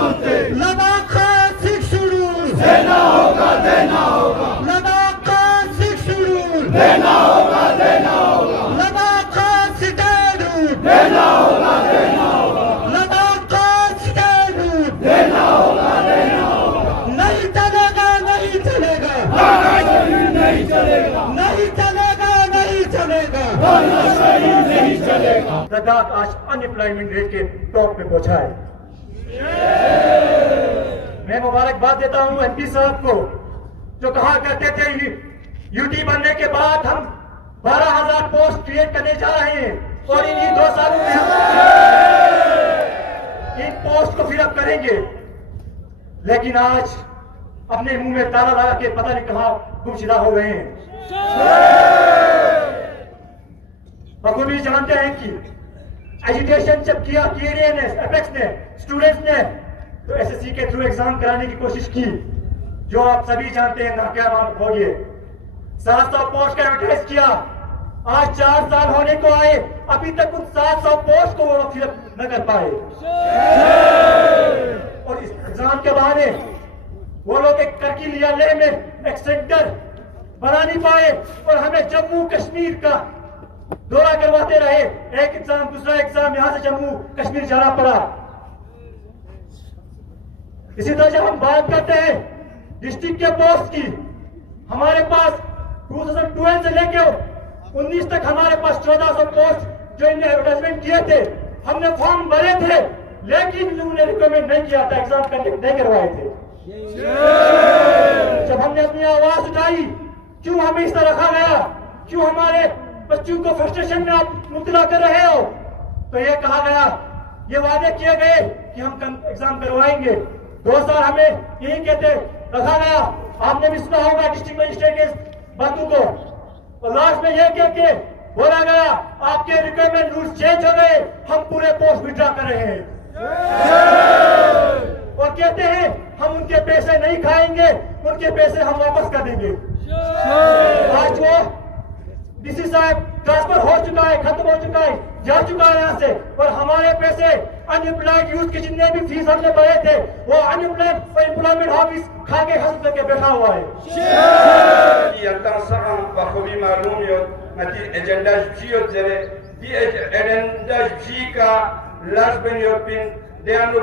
लद्दाख का सिख शेड्यूल देना होगा लद्दाख का सिख शेड्यूल लद्दाख का स्टेटहुड देना होगा लद्दाख का स्टेटहुड देना होगा नहीं चलेगा नहीं चलेगा नहीं चलेगा नहीं चलेगा नहीं चलेगा नहीं चलेगा। लद्दाख आज अनएम्प्लॉयमेंट रेट के टॉप पे पहुंचा है। मैं मुबारकबाद देता हूं एमपी साहब को जो कहा करते थे यूटी बनने के बाद हम 12,000 पोस्ट क्रिएट करने जा रहे हैं और इन्हीं 2 सालों में हम इन पोस्ट को फिल अप करेंगे। लेकिन आज अपने मुंह में ताला लगा के पता नहीं कहां गुमशुदा हो गए हैं। बखूबी जानते हैं कि एजुकेशन जब किया KDA ने, एपेक्स ने, स्टूडेंट्स ने तो SSC के थ्रू एग्जाम कराने की कोशिश की जो आप सभी जानते हैं नाकाम हो गए। 700 पोस्ट का एडवर्टाइज किया, आज 4 साल होने को आए, अभी तक उन 700 पोस्ट को वो फिलअप न कर पाए और इस एग्जाम के बहाने वो लोग एक करगिल या लेह में एक सेंटर बना नहीं पाए और हमें जम्मू कश्मीर का दौरा करवाते रहे। एक एग्जाम दूसरा एग्जाम यहां से जम्मू कश्मीर जाना पड़ा। इसी तरह जब हम बात करते हैं डिस्ट्रिक्ट के पोस्ट की, हमारे पास 2012 से लेकर 19 तक हमारे पास 1400 पोस्ट जो इन्हें एडवर्टाइजमेंट किए थे, हमने फॉर्म भरे थे लेकिन उन्होंने रिकमेंड नहीं किया था, एग्जाम नहीं करवाए थे। जब हमने अपनी आवाज उठाई क्यों हमें इस तरह रखा गया, क्यों हमारे बच्चों को फ्रस्ट्रेशन में आप मुब्तला कर रहे हो, तो ये कहा गया, ये वादे किए गए कि हम एग्जाम करवाएंगे। 2 साल हमें यही कहते रखा गया। आपने भी सुना होगा डिस्ट्रिक्ट मजिस्ट्रेट के बातों को और लास्ट में यह कह के बोला गया आपके रिक्वायरमेंट रूल्स चेंज हो गए, हम पूरे पोस्ट विड्रॉ कर रहे हैं और कहते हैं हम उनके पैसे नहीं खाएंगे, उनके पैसे हम वापस कर देंगे। आज वो डीसी साहब ट्रांसफर हो चुका है, खत्म हो चुका है, जा चुका है यहाँ से और हमारे पैसे अनएम्प्लॉयड यूथ के जितने भी फीस हमने भरे थे वो अनएम्प्लॉयड और एम्प्लॉयमेंट ऑफिस खा के हंस के बैठा हुआ है। बखूबी मालूम एजेंडा एजेंडा का लाजबन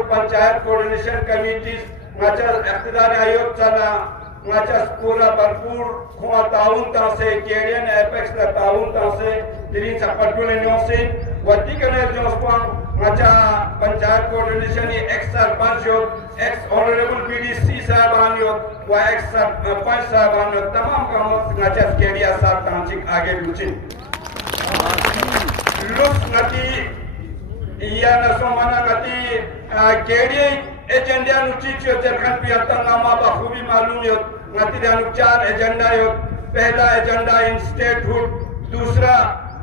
पंचायत कोऑर्डिनेशन कमिटीज इख्तिदार आयोग चला पूरा भरपूर खुआ ताउन से KDA ने एपेक्स का ताउन से दिल्ली सपटुल न्योसिन वती कने जोस्पां panchayat coordination ex sarpanch ex honourable BDC साहबान व एक्स सरपंच साहबान तमाम काम KDA साहब तांचिक आगे लुचिन लुक्स नती या नसोमना नती KDA एजेंडा नुचिचो जरखन पियतन नामा बखूबी मालूम यो नती दानु 4 एजेंडा यो। पहला एजेंडा इन स्टेटहुड, दूसरा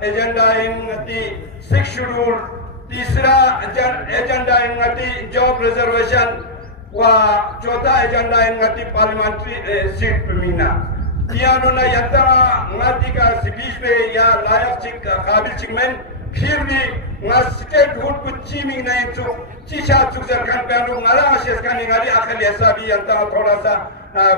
एजेंडा इन नती सिख शेड्यूल, तीसरा एजेंडा इन नती जॉब रिजर्वेशन व चौथा एजेंडा इन नती पार्लियामेंट्री सीट पमीना। तियानो ना यत्ता नती का स्पीच पे या लायक चिक काबिल चिकमेन फिर भी स्टेटहुड को चीमिंग नहीं चुक चीशा चुक जरखन पेनु नला आशेस का निगाली आखिर ऐसा भी यंता थोड़ा सा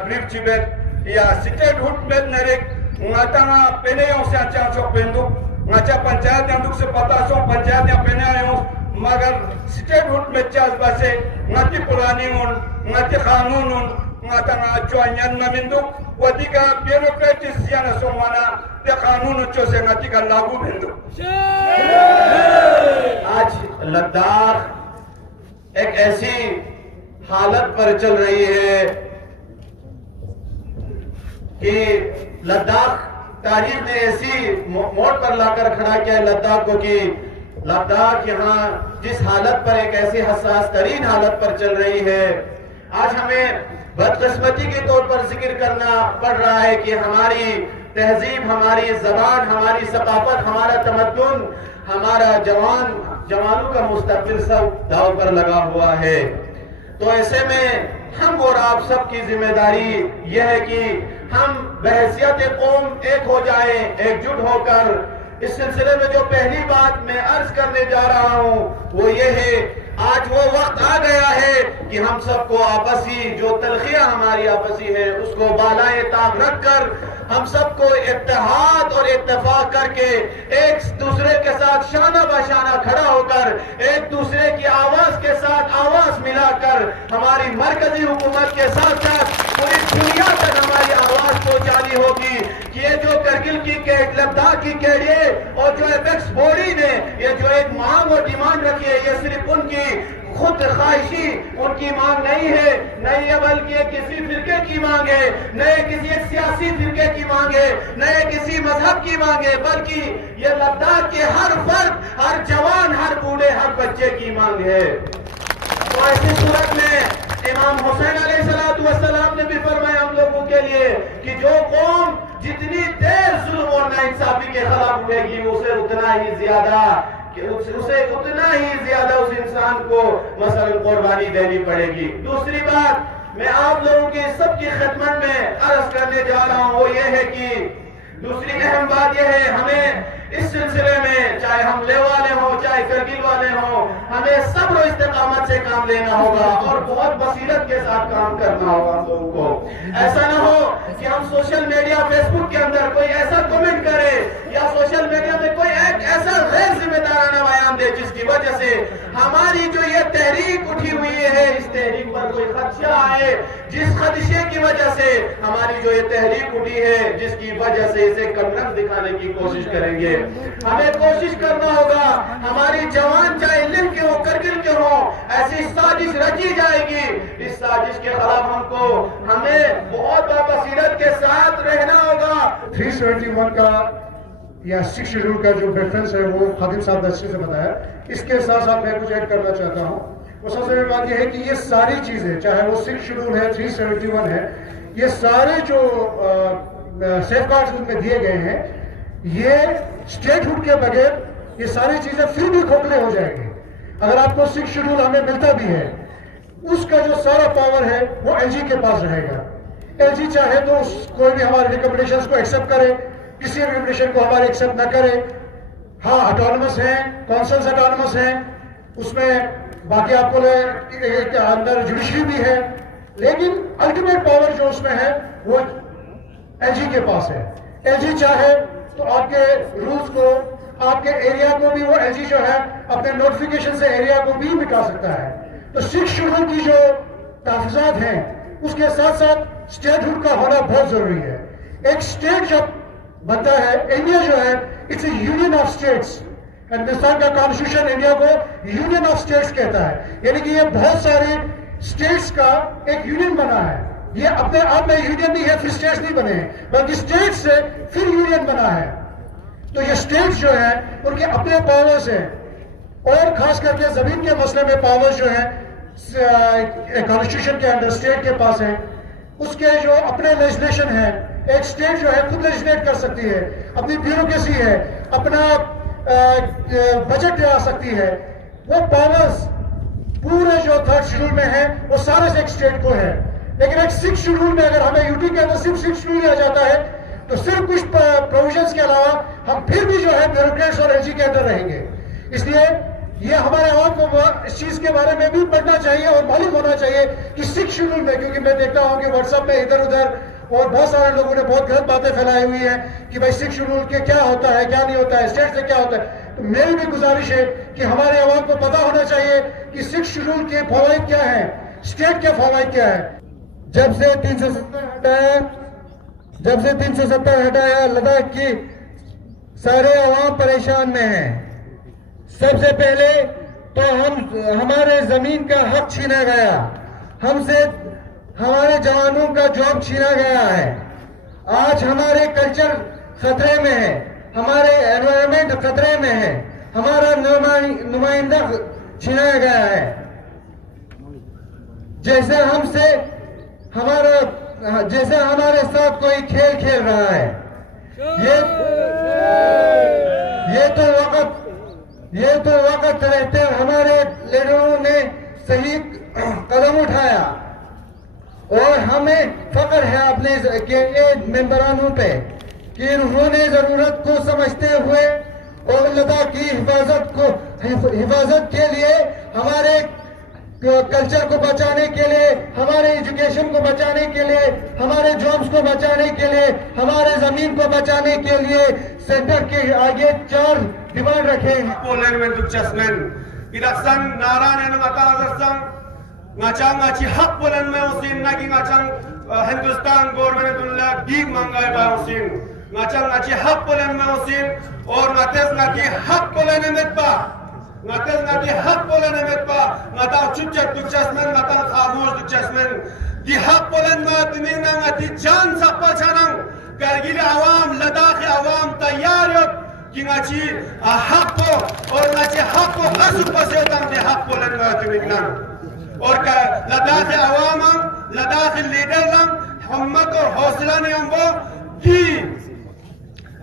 ब्रीफ चिबेट या स्टेटहुड में नरेक ngata pene yang sia chang chok pendu ngacha panchayat yang duk se pata so panchayat yang pene yang मगर स्टेटहुड में चास बसे ngati पुरानी उन ngati कानून उन ngata ngacuanyan namindu wadika bureaucratis yang somana te कानून चो से ngati का लागू बिंदु। आज लद्दाख एक ऐसी हालत पर चल रही है कि लद्दाख तारीख ने ऐसी मोड़ पर लाकर खड़ा किया है लद्दाख को कि लद्दाख यहाँ जिस हालत पर एक ऐसी हसास तरीन हालत पर चल रही है। आज हमें बदकिस्मती के तौर पर जिक्र करना पड़ रहा है कि हमारी तहजीब, हमारी जबान, हमारी सकाफत, हमारा तमद्दुन, हमारा जवानों का मुस्तकबिल सब दाव पर लगा हुआ है। तो ऐसे में हम और आप सब की जिम्मेदारी यह है कि हम बहैसियत कौम एक हो जाएं, एकजुट होकर। इस सिलसिले में जो पहली बात मैं अर्ज करने जा रहा हूं वो ये है آج وہ وقت آ گیا ہے کہ ہم سب کو آپسی جو تلخیاں ہماری آپسی ہے اس کو بالائے طاق رکھ کر ہم سب کو اتحاد اور اتفاق کر کے ایک دوسرے کے ساتھ شانہ بہ شانہ کھڑا ہو کر ایک دوسرے کی آواز کے ساتھ آواز ملا کر ہماری مرکزی حکومت کے ساتھ ساتھ پوری دنیا تک ہماری آواز پہنچانی ہوگی کہ یہ جو کرگل کی لداخ کی کیڈے اور جو ایپیکس باڈی نے یہ جو ایک مانگ اور ڈیمانڈ رکھی ہے یہ صرف ان کی خود خواہشی ان کی مانگ نہیں ہے، نہیں ہے بلکہ کسی فرقے کی مانگ ہے، نہ کسی ایک سیاسی فرقے کی مانگ ہے، نہ کسی مذہب کی مانگ ہے، بلکہ یہ لداخ کے ہر فرد، ہر جوان، ہر بوڑھے، ہر بچے کی مانگ ہے۔ تو ایسی صورت میں امام حسین علیہ السلام نے بھی فرمایا ہم لوگوں کے لیے کہ جو قوم جتنی دیر ظلم اور ناانصافی کے خلاف اٹھے گی اسے اتنا ہی زیادہ اس انسان کو مثلا قربانی دینی پڑے گی۔ دوسری بات میں آپ لوگوں کی سب کی خدمت میں عرض کرنے جا رہا ہوں وہ یہ ہے کہ دوسری اہم بات یہ ہے ہمیں اس سلسلے میں چاہے ہم لے والے ہوں چاہے کرگل والے ہوں ہمیں صبر و استقامت سے کام لینا ہوگا اور بہت بصیرت کے ساتھ کام کرنا ہوگا ہم لوگوں کو۔ ایسا نہ ہو کہ ہم سوشل میڈیا فیس بک کے اندر کوئی ایسا کمنٹ کرے یا سوشل میڈیا میں کوئی ایک ایسا غیر ذمہ دارانہ بیان دے جس کی وجہ سے ہماری جو یہ تحریک اٹھی ہوئی ہے اس تحریک پر کوئی خدشہ آئے، جس خدشے کی وجہ سے ہماری جو یہ تحریک اٹھی ہے جس کی وجہ سے اسے کمرنگ دکھانے کی کوشش کریں گے۔ ہمیں کوشش کرنا ہوگا ہماری جوان چاہے لنگ کے ہوں کرگل کے ہوں ایسی سازش رچی جائے گی، اس سازش کے خلاف ہمیں بہت بصیرت کے ساتھ رہنا ہوگا۔ 371 کا یا 6 شیڈول کا جو ریفرنس ہے وہ خادم صاحب نے اچھے سے بتایا، اس کے ساتھ ساتھ میں کچھ ایڈ کرنا چاہتا ہوں۔ وہ سب سے بڑی بات یہ ہے کہ یہ ساری چیزیں چاہے وہ 6 شیڈول ہے 371 ہے یہ سارے جو سیف گارڈز ان میں دیے گئے ہیں یہ اسٹیٹ ہوڈ کے بغیر یہ ساری چیزیں پھر بھی کھوکھلے ہو جائیں گے۔ اگر آپ کو 6 شیڈول ہمیں ملتا بھی ہے اس کا جو سارا پاور ہے وہ ایل جی کے پاس رہے گا۔ ایل جی چاہے تو کوئی بھی ہمارے ریکمنڈیشنز کو ایکسیپٹ کرے، کسی ریکمنڈیشن کو ہمارے ایکسیپٹ نہ کرے۔ ہاں اٹانومس ہیں، کونسلز اٹانومس ہیں، اس میں باقی آپ کو اندر جوڈیشری بھی ہے، لیکن الٹیمیٹ پاور جو اس میں ہے وہ ایل جی کے پاس ہے۔ ایل جی چاہے تو آپ کے رولز کو آپ کے ایریا کو بھی وہ ایل جی جو ہے اپنے نوٹیفیکیشن سے ایریا کو بھی مٹا سکتا ہے۔ تو 6 شیڈول کی جو تحفظات ہیں اس کے ساتھ ساتھ اسٹیٹ ہوڈ کا ہونا بہت ضروری ہے۔ ایک اسٹیٹ جب بنتا ہے، انڈیا جو ہے it's a union of states, Hindustan کا کانسٹیٹیوشن انڈیا کو یونین آف اسٹیٹس کہتا ہے، یعنی کہ یہ بہت سارے اسٹیٹس کا ایک یونین بنا ہے۔ یہ اپنے آپ میں یونین نہیں ہے، پھر اسٹیٹس نہیں بنے ہیں بلکہ اسٹیٹس سے پھر یونین بنا ہے۔ تو یہ اسٹیٹس جو ہیں ان کے اپنے پاورز ہیں اور خاص کر کے زمین کے مسئلے میں پاورز جو ہیں کانسٹیٹیوشن کے انڈر اسٹیٹ کے پاس ہیں، اس کے جو اپنے لیجسلیشن ہیں، ایک اسٹیٹ جو ہے خود لیجسلیٹ کر سکتی ہے، اپنی بیوروکریسی ہے، اپنا بجٹ لا سکتی ہے، وہ پاورز پورے جو 3rd شیڈول میں ہیں وہ سارے سے ایک اسٹیٹ کو ہے۔ لیکن ایک 6 شیڈول میں اگر ہمیں یوٹی کے اندر صرف 6 شیڈول آ جاتا ہے تو صرف کچھ پروویژنز کے علاوہ ہم پھر بھی جو ہے بیوروکریٹس اور ایل جی کے اندر رہیں گے۔ اس لیے یہ ہمارے عوام کو اس چیز کے بارے میں بھی پڑھنا چاہیے اور معلوم ہونا چاہیے کہ 6 شیڈول میں، کیونکہ میں دیکھتا ہوں کہ واٹس ایپ میں ادھر ادھر اور بہت سارے لوگوں نے بہت غلط باتیں پھیلائی ہوئی ہیں کہ بھائی 6 شیڈول کے کیا ہوتا ہے کیا نہیں ہوتا ہے، اسٹیٹ سے کیا ہوتا ہے۔ تو میری بھی گزارش ہے کہ ہمارے عوام کو پتا ہونا چاہیے کہ 6 شیڈول کے فوائد کیا ہیں، اسٹیٹ کے فوائد کیا ہیں۔ جب سے 370 ہٹایا لداخ کی سارے عوام پریشان میں ہیں۔ سب سے پہلے تو ہمارے زمین کا حق چھینا گیا، ہم سے ہمارے جوانوں کا جاب چھینا گیا ہے۔ آج ہمارے کلچر خطرے میں ہے، ہمارے انوائرمنٹ خطرے میں ہے، ہمارا نمائندہ چھینا گیا ہے۔ جیسے ہمارے ساتھ کوئی کھیل کھیل رہا ہے۔ یہ تو وقت رہتے ہمارے لیڈروں نے صحیح قدم اٹھایا اور ہمیں فخر ہے اپنے ممبرانوں پہ کہ انہوں نے ضرورت کو سمجھتے ہوئے اور لداخ کی حفاظت کو हिफाजत के लिए, हमारे कल्चर को बचाने के लिए, हमारे एजुकेशन को बचाने के लिए, हमारे जॉब्स को बचाने के लिए, हमारे जमीन को बचाने के लिए सेंटर के आगे 4 डिमांड रखे हैं. Polen men dukchasmen idaksan naran en matazasang ngachang ngachi hak polen me usin nagi ngachang Hindustan government dulla big mangai ba usin ngachang ngachi hak polen me usin और ngates ngati hak polen emetpa ngates ngati hak polen emetpa ngata chuchat dukchasmen ngata khamosh dukchasmen di hak polen ma timina ngati jan sappa chanang kargil awam ladakh awam tayyar yot कि ngachi hak ko और ngachi hak ko asuk pasetam de hak polen ma timina और का लद्दाख अवाम Ladakh leader lump हिम्मत और हौसला ने हम वो की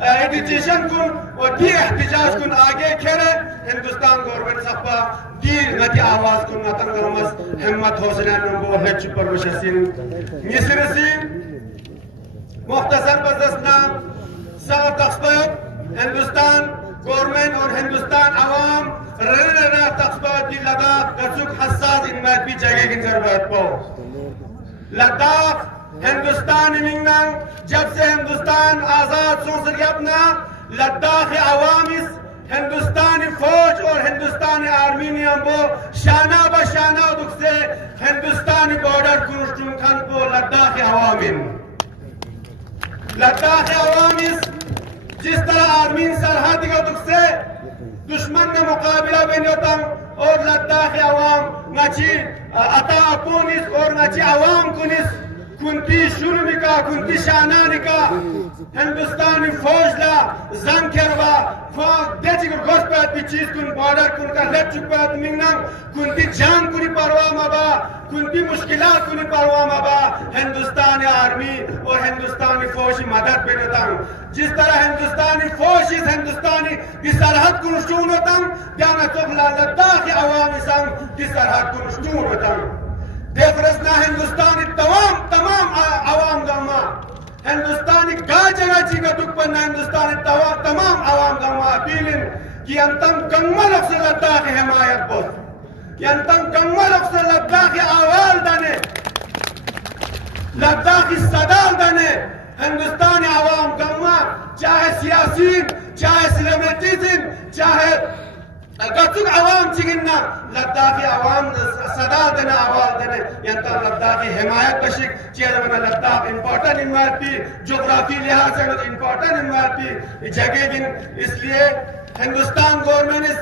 एजुकेशन कुन और की एहतिजाज कुन आगे खेले हिंदुस्तान गवर्नमेंट सपा की नती आवाज कुन नतन गरमस हिम्मत हौसला ने वो है चुपर वशसिन निसरसी मुख्तसर बजस्ना सर तस्बत हिंदुस्तान गवर्नमेंट और हिंदुस्तान अवाम रना तस्बत की लद्दाख गजुक हसास इनमें भी जगह की जरूरत पो लद्दाख हिंदुस्तान मिंगनांग जब से हिंदुस्तान आजाद सोच अपना लद्दाख अवामिस हिंदुस्तानी फौज और हिंदुस्तानी आर्मी ने हमको शाना बशाना दुख से हिंदुस्तानी बॉर्डर कुरुष्टुम खान को लद्दाख अवामिन लद्दाख अवामिस जिस तरह आर्मी सरहद का दुख से दुश्मन ने मुकाबला बेनोतम और लद्दाख अवाम नाची अता अपोनिस और नाची अवाम कुनिस कुंती शुरुनिका कुंती शानानिका हिंदुस्तानी फौज ला जंग करवा फौज देची को घोषपैत भी चीज कुन बॉर्डर कुन का लेट चुपैत मिंगनाम कुंती जान कुनी परवा मबा कुंती मुश्किलात कुनी परवा मबा हिंदुस्तानी आर्मी और हिंदुस्तानी फौज मदद बेनोतम जिस तरह हिंदुस्तानी फौज हिंदुस्तानी की सरहद कुन शूनोतम जाना चोखला लद्दाख अवामी संग की सरहद कुन शूनोतम देखरसना हिंदुस्तानी तमाम अवाम गमा हिंदुस्तानी का जगह ची का दुख पर हिंदुस्तानी तमाम अवाम गमा अपीलिन कि अंतम कम्मल अक्सर लद्दाख हिमायत बोस कि अंतम कम्मल अक्सर लद्दाख आवाज दाने लद्दाख सदाल दाने हिंदुस्तानी अवाम गमा चाहे सियासीन चाहे सेलिब्रिटीज चाहे गचुक अवाम चिगिन्ना लद्दाखी अवाम सदा देना आवाज देने यंता लद्दाखी हिमायत कशिक चेहरे में लद्दाख इम्पोर्टेंट इमारती जोग्राफी लिहाज से इम्पोर्टेंट इमारती जगह गिन इसलिए हिंदुस्तान गवर्नमेंट इस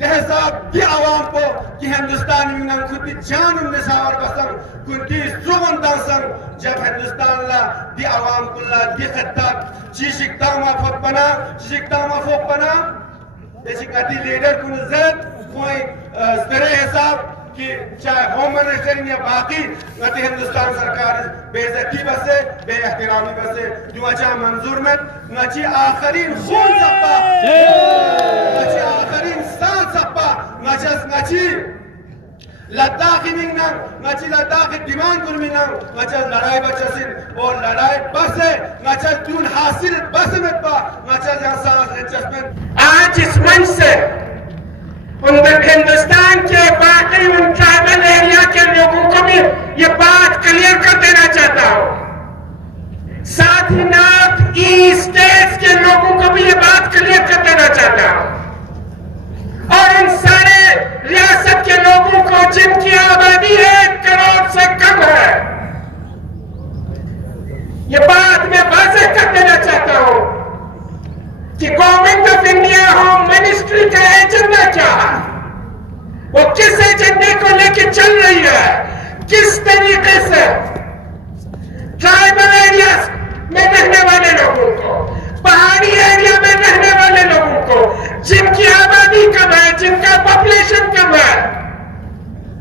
देहसाब की आवाम को कि हिंदुस्तान में खुद की जान उनने सावर कसम कुंती सुगम दासम जब हिंदुस्तान ला दी आवाम कुल्ला दी खत्ता चीशिकता माफक बना ऐसी कती लीडर को नजर कोई तेरे हिसाब कि चाहे होम मिनिस्टर या बाकी नती हिंदुस्तान सरकार बेइज्जती बसे बेएहतरामी बसे दुआचा मंजूर में नची आखरीन खून सपा नची आखरीन साथ सपा नची लद्दाखी मिंगना नची लद्दाखी डिमांड कुल मिंगना नचा लड़ाई बचसिन और लड़ाई बसे नचा तून हासिल बस में पा नचा जैसा एडजस्टमेंट आज इस मंच से हिंदुस्तान के बाकी उन ट्राइबल एरिया के लोगों को भी ये बात क्लियर कर देना चाहता हूं साथ ही नॉर्थ ईस्ट स्टेट्स के लोगों को भी ये बात क्लियर कर देना चाहता हूं और इन सारे रियासत के लोगों को जिनकी आबादी 1 करोड़ से कम है ये बात मैं वाज़ेह कर देना चाहता हूं कि government of India home ministry का एजेंडा क्या है वो किस एजेंडे को लेके चल रही है किस तरीके से ट्राइबल एरिया में रहने वाले लोगों को पहाड़ी एरिया में रहने वाले लोगों को जिनकी आबादी कम है जिनका पॉपुलेशन कम है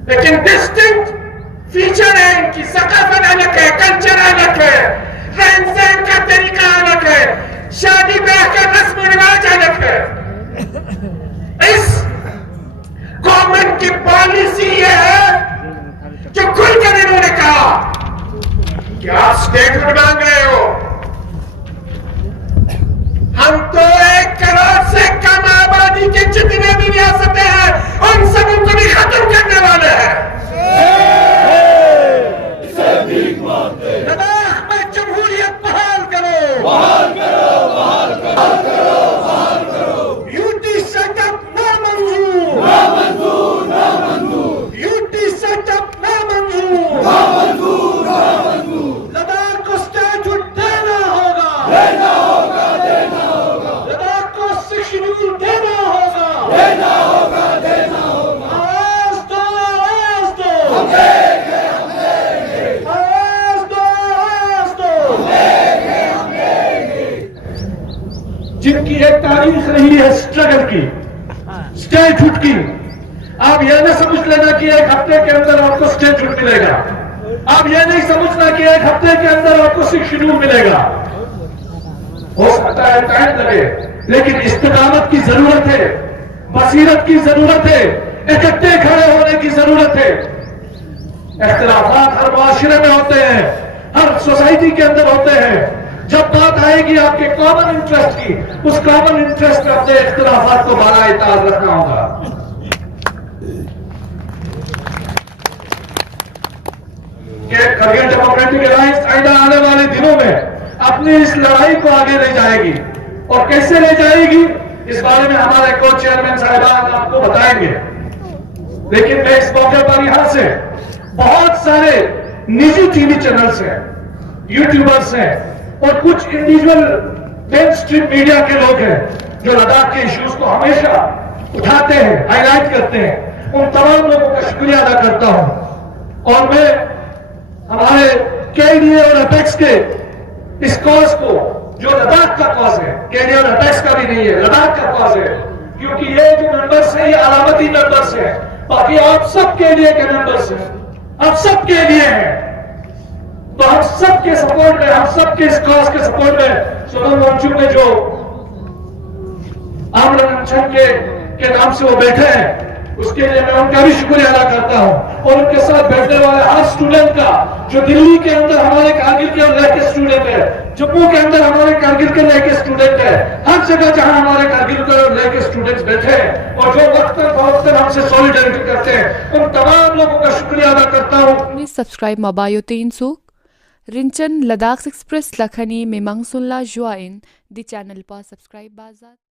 लेकिन डिस्टिंक्ट फीचर है इनकी सकाफत अलग है कल्चर अलग है रहन सहन का तरीका अलग है शादी ब्याह का रस्म रिवाज अलग है इस गवर्नमेंट की पॉलिसी ये है जो खुलकर इन्होंने कहा कि आप स्टेटमेंट मांग रहे हो हम तो 1 करोड़ से कम आबादी के जितने भी रियासत यूटी सेटअप ना मंजूर, यूटी सेटअप ना मंजूर, लद्दाख को स्टेटहुड देना होगा, लद्दाख को 6 शेड्यूल देना होगा, आवाज दो, आवाज दो, आवाज दो, आवाज दो। जिनकी एक तारीख रही है स्ट्रगल की, स्टेटहुड की, आप यह न समझ लेना कि एक हफ्ते के अंदर आपको स्टेटहुड मिलेगा, आप यह नहीं समझना कि एक हफ्ते के अंदर आपको 6 शेड्यूल मिलेगा। हो सकता है टाइम लगे, लेकिन इस्तिकामत की जरूरत है, बसीरत की जरूरत है, इकट्ठे खड़े होने की जरूरत है। इख्तिलाफात हर माशरे में होते हैं, हर सोसाइटी के अंदर होते हैं। जब बात आएगी आपके कॉमन इंटरेस्ट की, उस कॉमन इंटरेस्ट में अपने इख्तिलाफात को बाला-ए-ताज रखना होगा। कि करगिल डेमोक्रेटिक अलायंस आइंदा आने वाले दिनों में अपनी इस लड़ाई को आगे ले जाएगी, और कैसे ले जाएगी इस बारे में हमारे को चेयरमैन साहिबान आपको बताएंगे। लेकिन मैं इस मौके पर यहां से बहुत सारे निजी टीवी चैनल्स हैं, यूट्यूबर्स हैं और कुछ इंडिविजुअल मेन स्ट्रीम मीडिया के लोग हैं जो लद्दाख के इश्यूज को हमेशा उठाते हैं, हाईलाइट करते हैं, उन तमाम लोगों का शुक्रिया अदा करता हूं। और मैं हमारे केडीए और अपेक्स के इस कॉज को, जो लद्दाख का कॉज है, केडीए और अपेक्स का भी नहीं है, लद्दाख का कॉज है, क्योंकि ये जो मेंबर्स हैं ये अलामती मेंबर्स हैं, बाकी आप सब केडीए के मेंबर्स हैं, आप सब केडीए हैं। तो हम सबके सपोर्ट में, हम सबके इस कॉज के सपोर्ट में सुमन मंचू में जो आमरण अनशन के नाम से वो बैठे हैं, उसके लिए मैं उनका भी शुक्रिया अदा करता हूं। और उनके साथ बैठने वाले हर स्टूडेंट का, जो दिल्ली के अंदर हमारे कारगिल के रह के स्टूडेंट है, जम्मू के अंदर हमारे कारगिल के रह के स्टूडेंट है, हर जगह जहां हमारे कारगिल के रह के स्टूडेंट्स बैठे हैं और जो वक्तन फवक्तन हमसे सॉलिडरिटी करते हैं, उन तमाम लोगों का शुक्रिया अदा करता हूं। Subscribe Mabayo Tinsuk, Rinchen Ladakh Express Lakhani Memang Sunla Join, the channel pa subscribe Bazat.